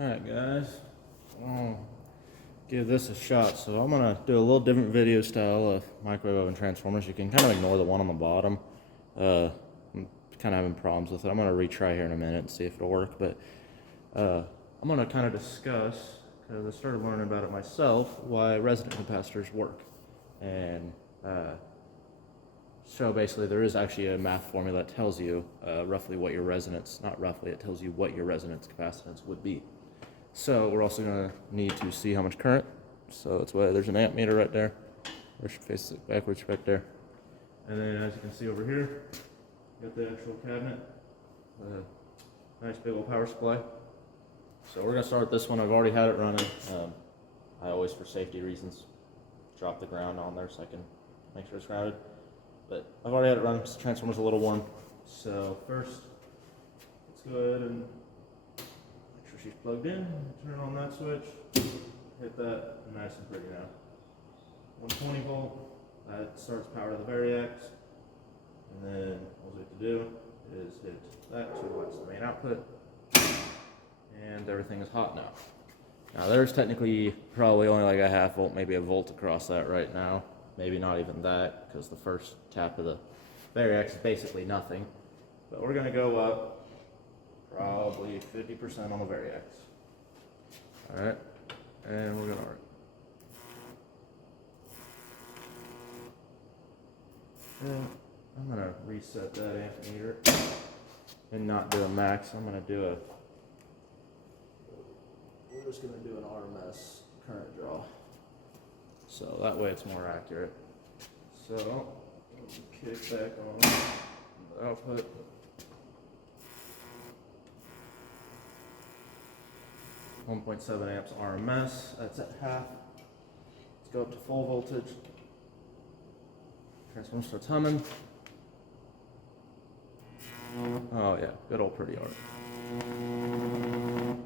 Alright guys, I'll give this a shot. So I'm going to do a little different video style of microwave oven transformers. You can kind of ignore the one on the bottom. I'm kind of having problems with it. I'm going to retry here in a minute and see if it'll work. But I'm going to kind of discuss, because I started learning about it myself, why resonant capacitors work. And so basically there is actually a math formula that tells you roughly what your resonance, not roughly, it tells you what your resonance capacitance would be. So we're also going to need to see how much current. So that's why there's an amp meter right there. Or should face it backwards right there. And then as you can see over here, you got the actual cabinet. Nice big old power supply. So we're going to start with this one. I've already had it running. I always, for safety reasons, drop the ground on there so I can make sure it's grounded. But I've already had it running. This transformer's a little warm. So first, let's go ahead and make sure she's plugged in. Turn on that switch. Hit that. Nice and pretty now. 120 volt. That starts power to the Variax. And then all we have to do is hit that to watch the main output. And everything is hot now. Now there's technically probably only like a half volt, maybe a volt across that right now. Maybe not even that, because the first tap of the Variax is basically nothing. But we're going to go up probably 50% on the Variax. Alright, and we're going to... And I'm going to reset that amp meter and not do a max. I'm going to do a... We're just going to do an RMS current draw. So that way it's more accurate. So, kick back on the output. .7 amps RMS, that's at half. Let's go up to full voltage. Transformer starts humming. Oh yeah, good old pretty arc.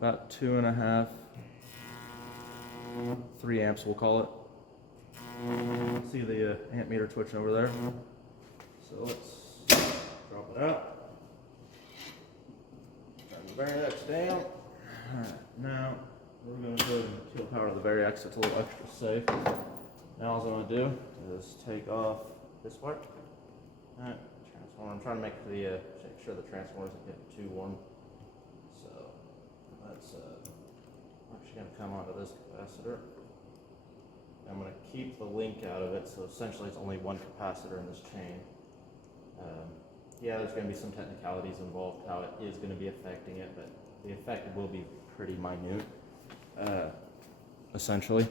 About 2.5, 3 amps we'll call it. See the amp meter twitching over there. So let's drop it out. Turn the Variax down. Alright, now we're going to go ahead and kill power of the Variax. It's a little extra safe. Now all I'm going to do is take off this part. Alright, transformer. I'm trying to make sure the transformer isn't getting too warm. So that's actually going to come onto this capacitor. I'm going to keep the link out of it, so essentially it's only one capacitor in this chain. Yeah, there's going to be some technicalities involved, how it is going to be affecting it, but the effect will be pretty minute, essentially.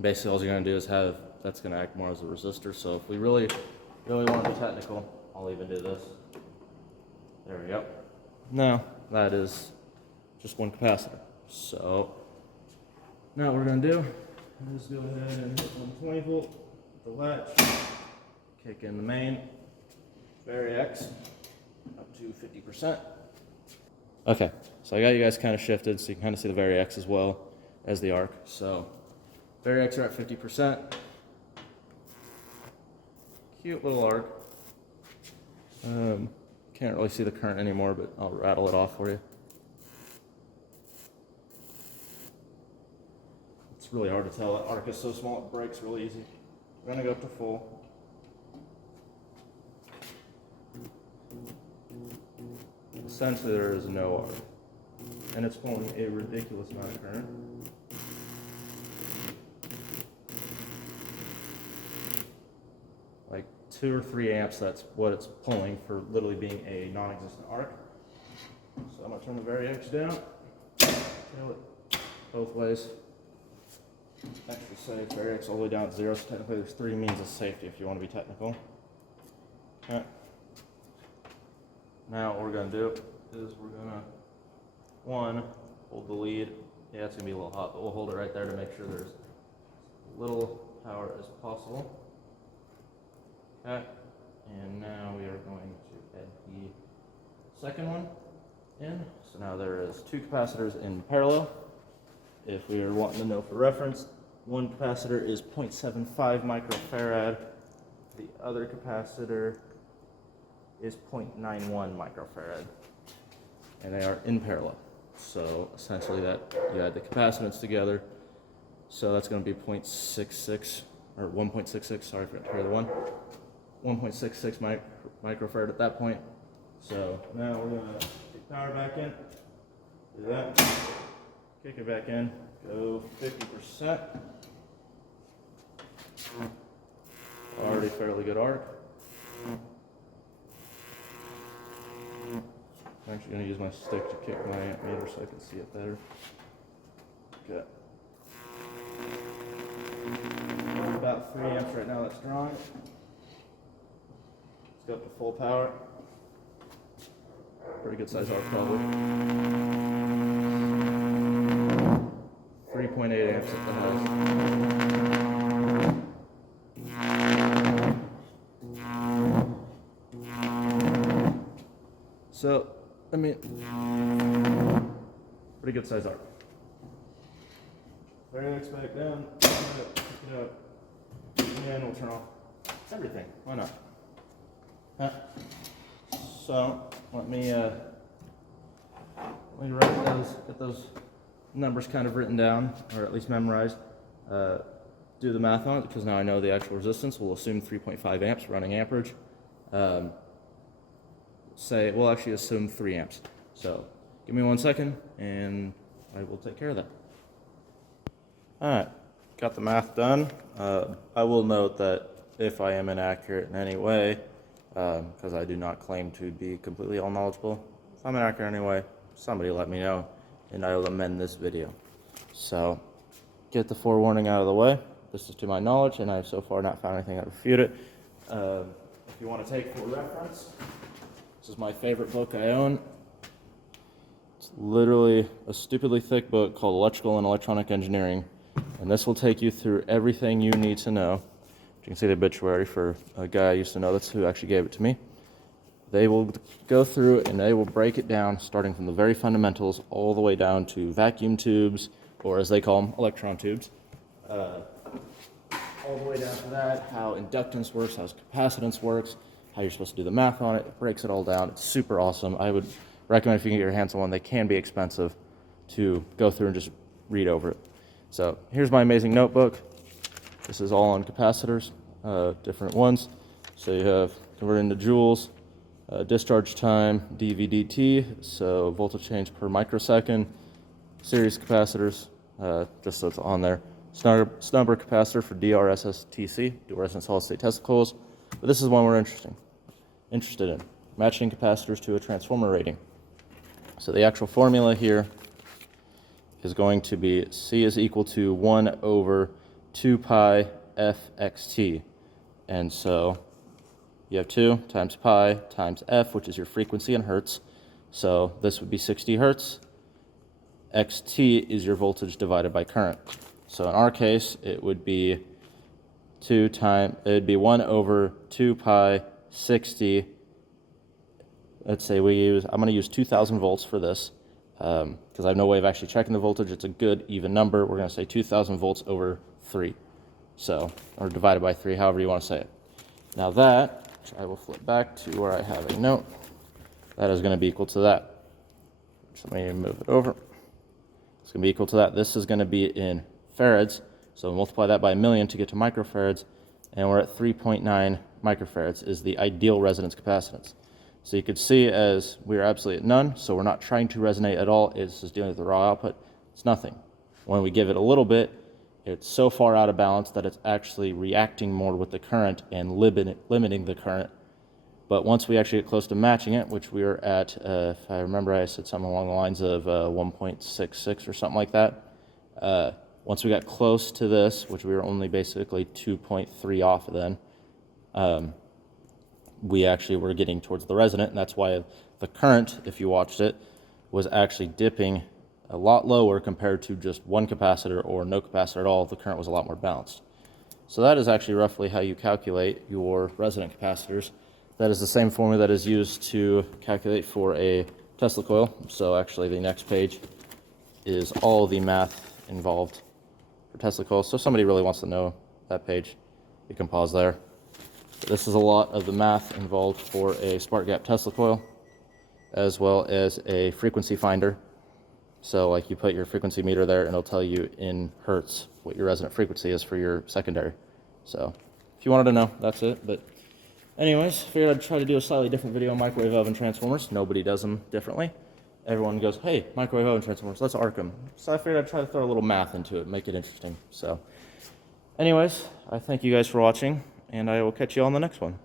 Basically, all you're going to do is have, that's going to act more as a resistor, so if we really want to be technical, I'll even do this. There we go. Now, that is just one capacitor. So, now what we're going to do, just go ahead and hit 120 volt, the latch, kick in the main, Variax, up to 50%. Okay, so I got you guys kind of shifted so you can kind of see the Variax as well as the arc. So, Variax are at 50%. Cute little arc. Can't really see the current anymore, but I'll rattle it off for you. It's really hard to tell. That arc is so small it breaks really easy. We're gonna go up to full. Essentially there is no arc. And it's pulling a ridiculous amount of current. Like 2 or 3 amps, that's what it's pulling for literally being a non-existent arc. So I'm gonna turn the Variax down. Kill it both ways. Extra safe, Variax all the way down at 0, so technically there's 3 means of safety if you want to be technical. Okay. Now what we're going to do is we're going to, one, hold the lead. Yeah, it's going to be a little hot, but we'll hold it right there to make sure there's as little power as possible. Okay. And now we are going to add the second one in. So now there is 2 capacitors in parallel. If we are wanting to know for reference, one capacitor is 0.75 microfarad, the other capacitor is 0.91 microfarad, and they are in parallel. So essentially that you add the capacitance together. So that's going to be 0.66 or 1.66. Sorry, I forgot to carry the one. 1.66 microfarad at that point. So now we're going to kick power back in. Do that. Kick it back in. Go 50%. Already fairly good arc. I'm actually going to use my stick to kick my amp meter so I can see it better. Okay. About 3 amps right now that's drawing. Let's go up to full power. Pretty good size arc probably. 3.8 amps at the highest. So, I mean, pretty good size arc. Variax back down, pick it up, and we'll turn off everything. Why not? So let me write those, get those numbers kind of written down, or at least memorized. Do the math on it because now I know the actual resistance. We'll assume 3.5 amps running amperage. We'll actually assume 3 amps. So give me 1 second and I will take care of that. Alright, got the math done. I will note that if I am inaccurate in any way, because I do not claim to be completely all knowledgeable, if I'm inaccurate in any way, somebody let me know and I will amend this video. So get the forewarning out of the way. This is to my knowledge and I have so far not found anything that refute it. If you want to take for reference, this is my favorite book I own. It's literally a stupidly thick book called Electrical and Electronic Engineering. And this will take you through everything you need to know. You can see the obituary for a guy I used to know. That's who actually gave it to me. They will go through and they will break it down starting from the very fundamentals all the way down to vacuum tubes, or as they call them, electron tubes. All the way down to that, how inductance works, how capacitance works, how you're supposed to do the math on it. It breaks it all down. It's super awesome. I would recommend if you can get your hands on one. They can be expensive to go through and just read over it. So here's my amazing notebook. This is all on capacitors, different ones. So you have converted into joules, discharge time, dVdt, so voltage change per microsecond, series capacitors, just so it's on there. Snubber capacitor for DRSSTC, dual resonant solid state Tesla coils. But this is one we're interested in, matching capacitors to a transformer rating. So the actual formula here is going to be C is equal to 1 over 2 pi fxt. And so you have 2 times pi times f, which is your frequency in hertz. So this would be 60 hertz. Xt is your voltage divided by current. So in our case, it would be 1 over 2 pi 60. Let's say I'm going to use 2,000 volts for this because I have no way of actually checking the voltage. It's a good even number. We're going to say 2,000 volts over 3. So, or divided by 3, however you want to say it. Now that, which I will flip back to where I have a note, that is going to be equal to that. So let me move it over. It's going to be equal to that. This is going to be in farads. So multiply that by 1,000,000 to get to microfarads. And we're at 3.9 microfarads is the ideal resonance capacitance. So you could see as we're absolutely at none, so we're not trying to resonate at all. It's just dealing with the raw output. It's nothing. When we give it a little bit, it's so far out of balance that it's actually reacting more with the current and limiting the current. But once we actually get close to matching it, which we are at, if I remember, I said something along the lines of 1.66 or something like that. Once we got close to this, which we were only basically 2.3 off of then, we actually were getting towards the resonant, and that's why the current, if you watched it, was actually dipping a lot lower compared to just one capacitor or no capacitor at all. The current was a lot more balanced. So that is actually roughly how you calculate your resonant capacitors. That is the same formula that is used to calculate for a Tesla coil. So actually the next page is all the math involved for Tesla coils. So if somebody really wants to know that page, you can pause there. But this is a lot of the math involved for a spark gap Tesla coil, as well as a frequency finder. So like you put your frequency meter there and it'll tell you in hertz what your resonant frequency is for your secondary. So if you wanted to know, that's it. But anyways, figured I'd try to do a slightly different video on microwave oven transformers. Nobody does them differently. Everyone goes, hey, microwave oven transformers, let's arc them. So I figured I'd try to throw a little math into it, make it interesting. So anyways, I thank you guys for watching, and I will catch you all on the next one.